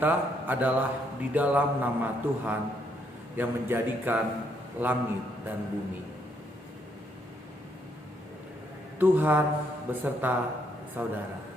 kita adalah di dalam nama Tuhan yang menjadikan langit dan bumi. Tuhan beserta saudara.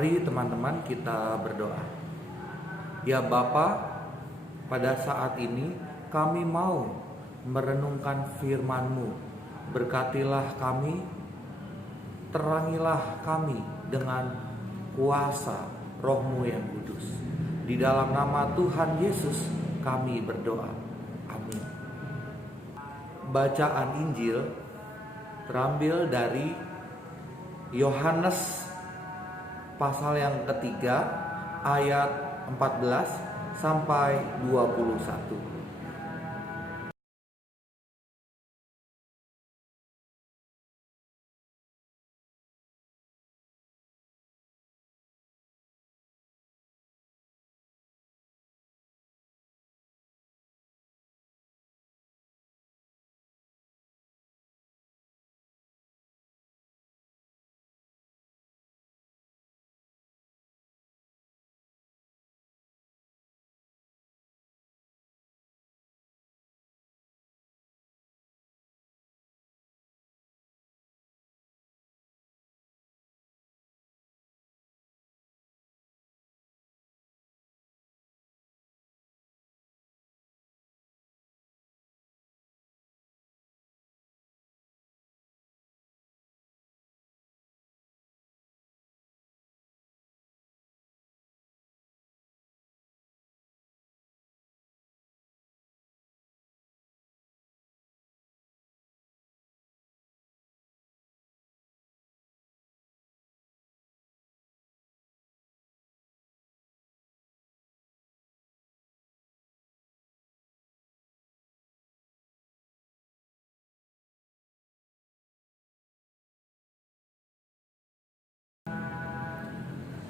Mari teman-teman kita berdoa. Ya Bapa, pada saat ini kami mau merenungkan firman-Mu. Berkatilah kami, terangilah kami dengan kuasa Roh-Mu yang kudus. Di dalam nama Tuhan Yesus kami berdoa. Amin. Bacaan Injil terambil dari Yohanes pasal yang ketiga ayat 14 sampai 21.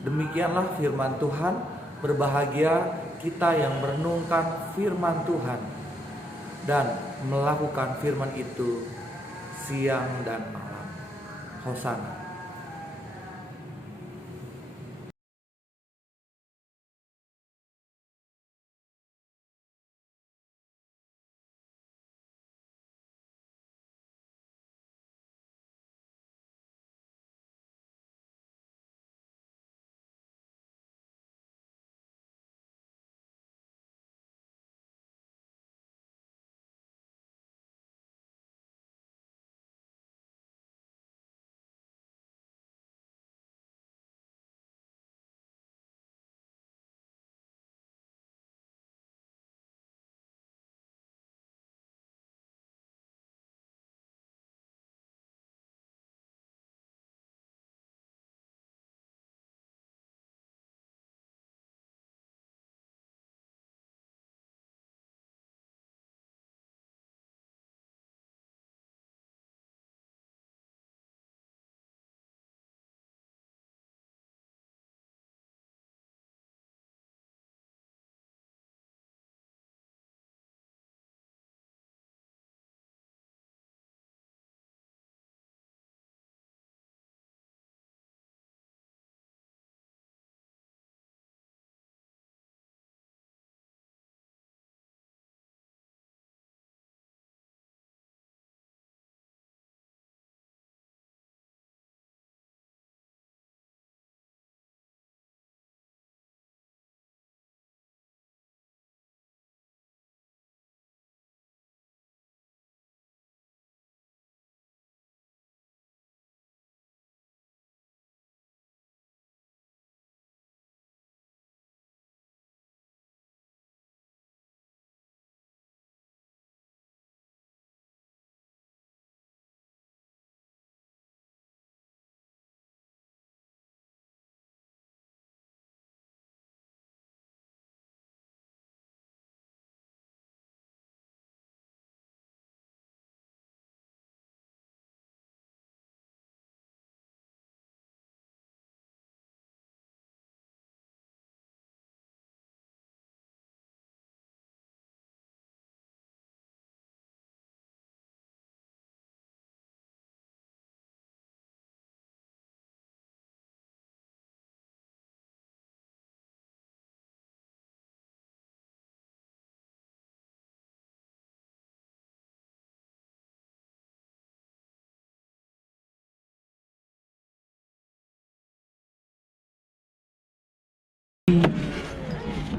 Demikianlah firman Tuhan. Berbahagia kita yang merenungkan firman Tuhan dan melakukan firman itu siang dan malam. Hosana.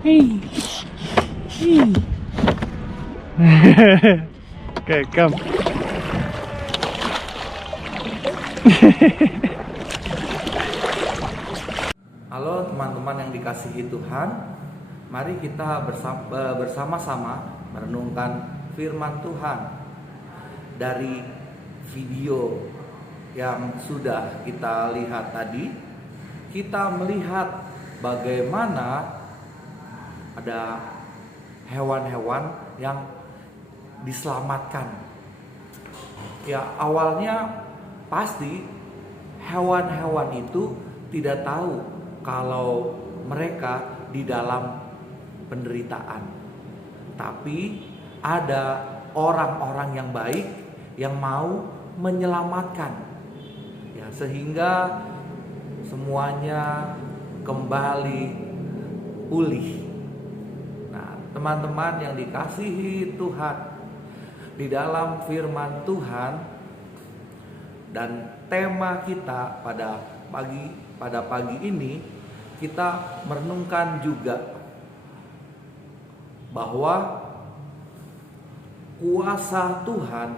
Hey. Hey. Okay, come. Halo teman-teman yang dikasihi Tuhan, mari kita bersama-sama merenungkan firman Tuhan. Dari video yang sudah kita lihat tadi, kita melihat bagaimana ada hewan-hewan yang diselamatkan. Ya, awalnya pasti hewan-hewan itu tidak tahu kalau mereka di dalam penderitaan. Tapi ada orang-orang yang baik yang mau menyelamatkan. Ya, sehingga semuanya kembali pulih. Nah, teman-teman yang dikasihi Tuhan, di dalam firman Tuhan dan tema kita pada pagi ini, kita merenungkan juga bahwa kuasa Tuhan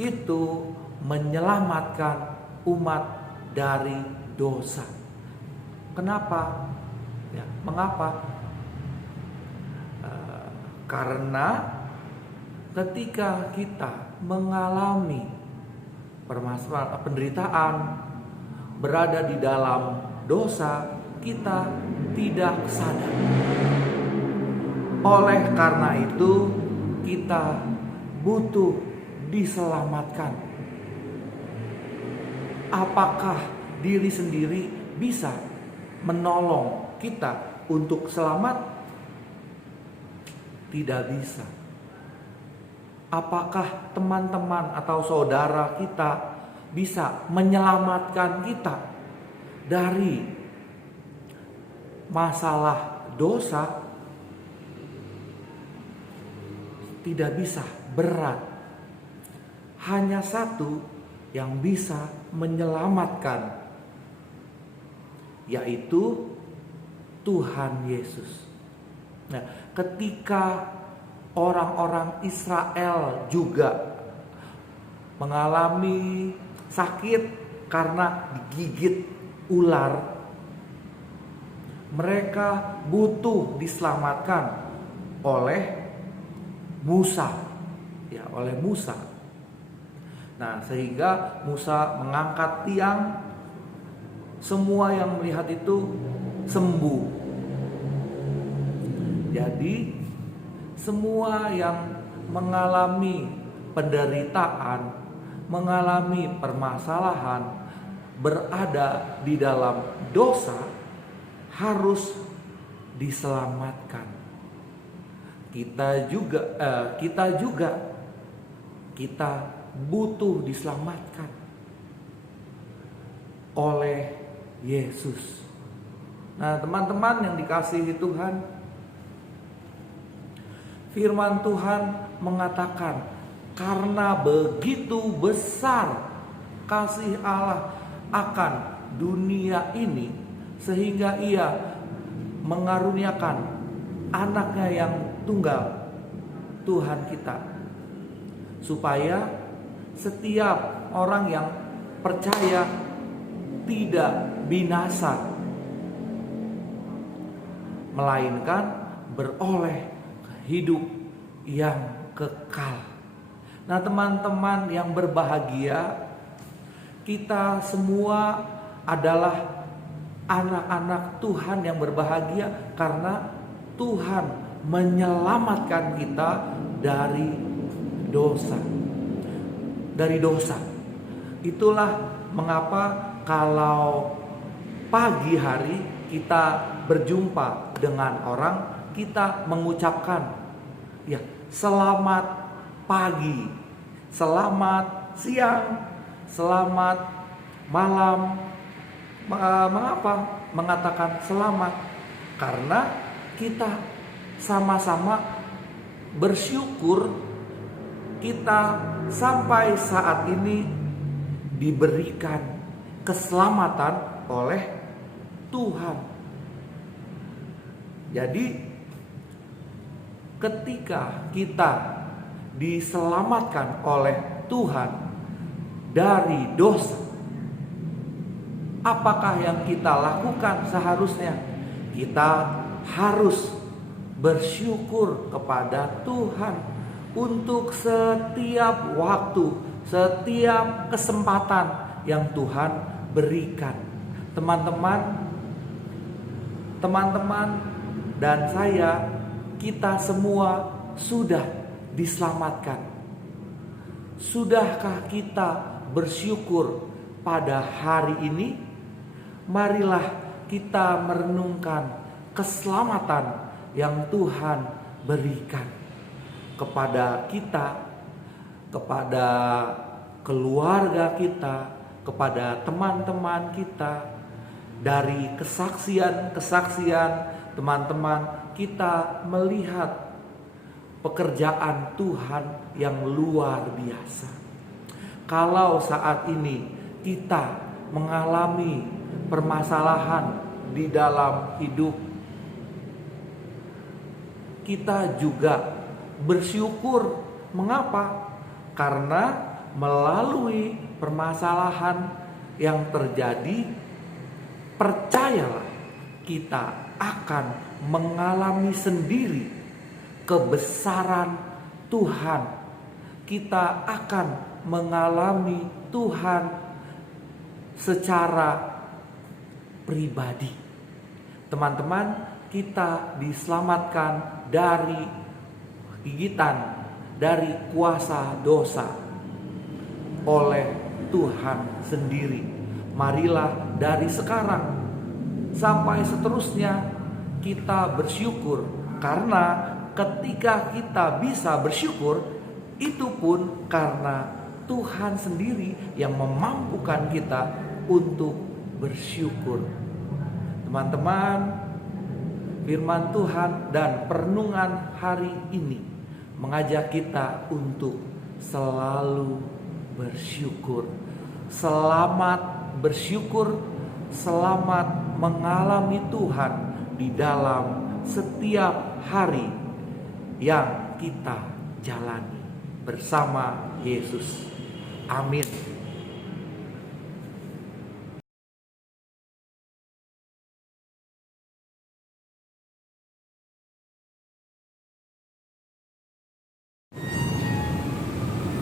itu menyelamatkan umat dari dosa. Kenapa? Ya, mengapa? Karena ketika kita mengalami permasalahan, penderitaan, berada di dalam dosa, kita tidak sadar. Oleh karena itu, kita butuh diselamatkan. Apakah diri sendiri bisa menolong kita untuk selamat? Tidak bisa. Apakah teman-teman atau saudara kita bisa menyelamatkan kita dari masalah dosa? Tidak bisa, berat. Hanya satu yang bisa menyelamatkan, yaitu Tuhan Yesus. Nah, ketika orang-orang Israel juga mengalami sakit karena digigit ular, mereka butuh diselamatkan oleh Musa, ya, oleh Musa. Nah, sehingga Musa mengangkat tiang, semua yang melihat itu sembuh. Jadi semua yang mengalami penderitaan, mengalami permasalahan, berada di dalam dosa, harus diselamatkan. Kita butuh diselamatkan oleh Yesus. Nah, teman-teman yang dikasihi Tuhan, firman Tuhan mengatakan, karena begitu besar kasih Allah akan dunia ini, sehingga Ia mengaruniakan anaknya yang tunggal, Tuhan kita, supaya setiap orang yang percaya tidak binasa, melainkan beroleh hidup yang kekal. Nah, teman-teman yang berbahagia, kita semua adalah anak-anak Tuhan yang berbahagia karena Tuhan menyelamatkan kita dari dosa. Dari dosa. Itulah mengapa kalau pagi hari kita berjumpa dengan orang, kita mengucapkan, ya, selamat pagi, selamat siang, selamat malam. Mengapa mengatakan selamat? Karena kita sama-sama bersyukur kita sampai saat ini diberikan keselamatan oleh Tuhan. Jadi ketika kita diselamatkan oleh Tuhan dari dosa, apakah yang kita lakukan seharusnya? Kita harus bersyukur kepada Tuhan untuk setiap waktu, setiap kesempatan yang Tuhan berikan. Teman-teman dan saya, kita semua sudah diselamatkan. Sudahkah kita bersyukur pada hari ini? Marilah kita merenungkan keselamatan yang Tuhan berikan kepada kita, kepada keluarga kita, kepada teman-teman kita. Dari kesaksian teman-teman, kita melihat pekerjaan Tuhan yang luar biasa. Kalau saat ini kita mengalami permasalahan di dalam hidup, kita juga bersyukur. Mengapa? Karena melalui permasalahan yang terjadi, percayalah, kita akan mengalami sendiri kebesaran Tuhan. Kita akan mengalami Tuhan secara pribadi. Teman-teman, kita diselamatkan dari gigitan, dari kuasa dosa oleh Tuhan sendiri. Marilah dari sekarang sampai seterusnya kita bersyukur, karena ketika kita bisa bersyukur, itu pun karena Tuhan sendiri yang memampukan kita untuk bersyukur. Teman-teman, firman Tuhan dan perenungan hari ini mengajak kita untuk selalu bersyukur. Selamat bersyukur, selamat mengalami Tuhan di dalam setiap hari yang kita jalani bersama Yesus. Amin.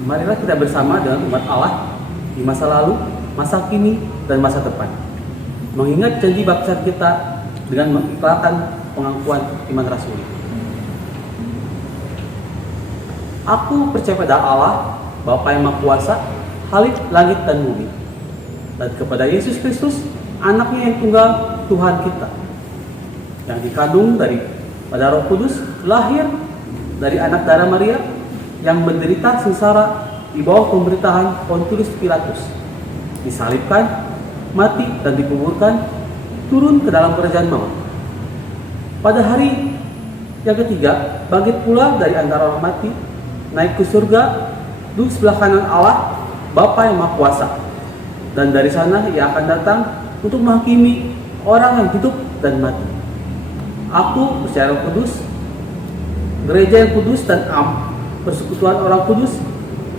Marilah kita bersama dengan umat Allah di masa lalu, masa kini, dan masa depan, mengingat janji baptisan kita dengan mengikrarkan pengakuan iman rasuli. Aku percaya pada Allah, Bapa yang Maha Kuasa, Khalik langit dan bumi, dan kepada Yesus Kristus, Anaknya yang tunggal, Tuhan kita, yang dikandung pada Roh Kudus, lahir dari anak darah Maria, yang menderita sengsara di bawah pemerintahan Pontius Pilatus, disalibkan, mati dan dikuburkan, turun ke dalam kerajaan maut. Pada hari yang ketiga, bangkit pula dari antara orang mati, naik ke surga, duduk sebelah kanan Allah, Bapa yang Maha Kuasa. Dan dari sana Ia akan datang untuk menghakimi orang yang hidup dan mati. Aku percaya Roh Kudus, gereja yang kudus dan persekutuan orang kudus,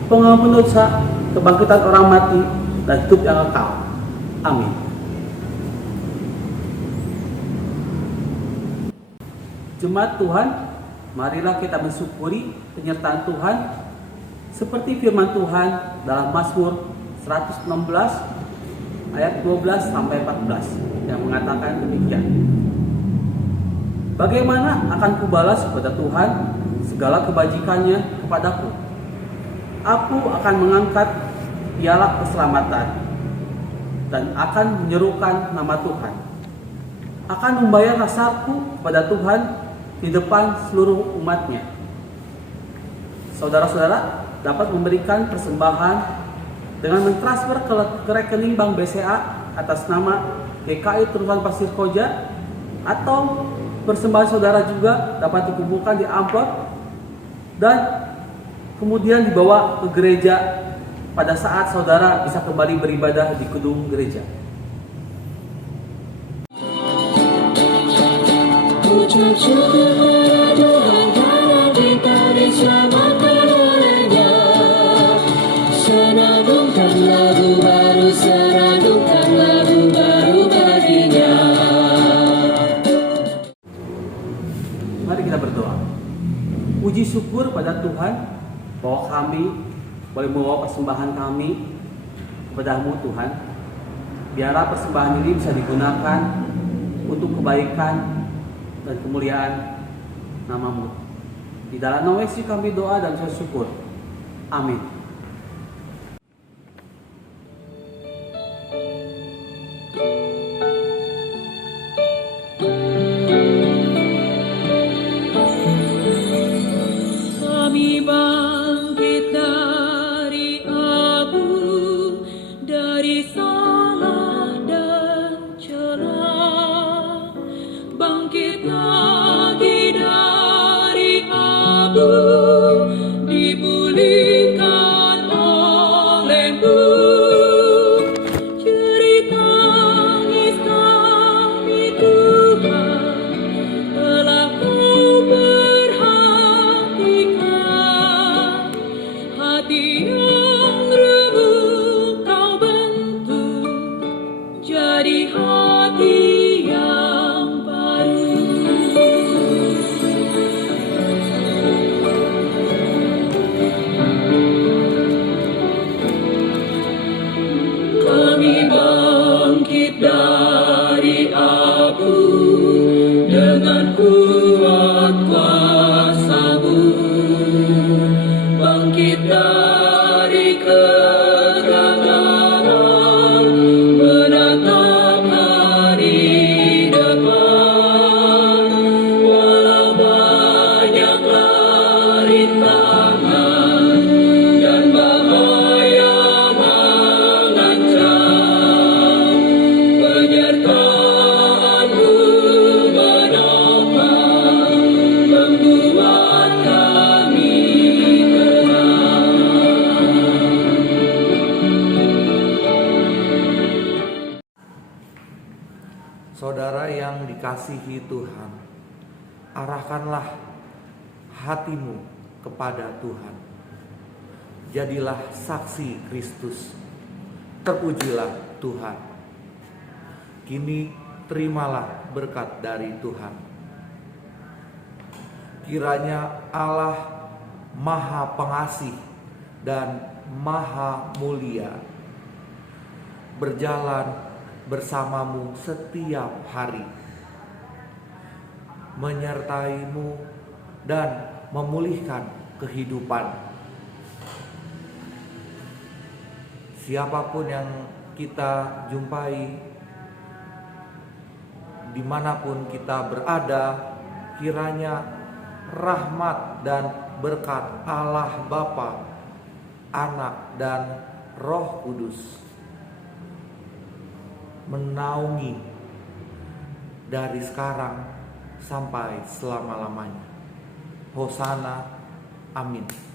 pengampunan dosa, kebangkitan orang mati, dan hidup yang kekal. Amin. Jemaat Tuhan, marilah kita mensyukuri penyertaan Tuhan seperti firman Tuhan dalam Mazmur 116 ayat 12 sampai 14 yang mengatakan demikian. Bagaimana akan kubalas kepada Tuhan segala kebajikannya kepadaku? Aku akan mengangkat piala keselamatan dan akan menyerukan nama Tuhan. Akan membayar nasabku kepada Tuhan di depan seluruh umatnya. Saudara-saudara dapat memberikan persembahan dengan mentransfer ke rekening Bank BCA atas nama GKI Turunan Pasir Koja, atau persembahan saudara juga dapat dikumpulkan di amplop dan kemudian dibawa ke gereja pada saat saudara bisa kembali beribadah di gedung gereja. tak cukup pada Tuhan karena kita diselamatkan olehnya. Senandungkan lagu baru, senandungkan lagu baru baginya. Mari kita berdoa. Puji syukur pada Tuhan bahwa kami boleh membawa persembahan kami kepadamu Tuhan. Biarlah persembahan ini bisa digunakan untuk kebaikan dan kemuliaan nama-Mu. Di dalam nama Yesus kami doa dan syukur. Amin. Kami bangkit dari abu, dari salah dan celah. Bangkit lagi dari abu, dipulihkan oleh-Mu. Jerit tangis kami Tuhan, telah Kau perhatikan. Hati yang remuk Kau bentuk jadi hati yang baru. Kami bangkit dari abu dengan kuat kuasa-Mu. Bangkit dari kegagalan, menatap hari depan. Walau banyaklah rintangan dan bahaya mengancam, penyertaan-Mu menopang, membuat kami tenang. Saudara yang dikasihi Tuhan, arahkanlah hatimu kepada Tuhan. Jadilah saksi Kristus. Terpujilah Tuhan. Kini terimalah berkat dari Tuhan. Kiranya Allah Maha Pengasih dan Maha Mulia berjalan bersamamu setiap hari, menyertaimu dan memulihkan kehidupan. Siapapun yang kita jumpai, dimanapun kita berada, kiranya rahmat dan berkat Allah Bapa, Anak dan Roh Kudus menaungi dari sekarang sampai selama-lamanya. Hosana, amin.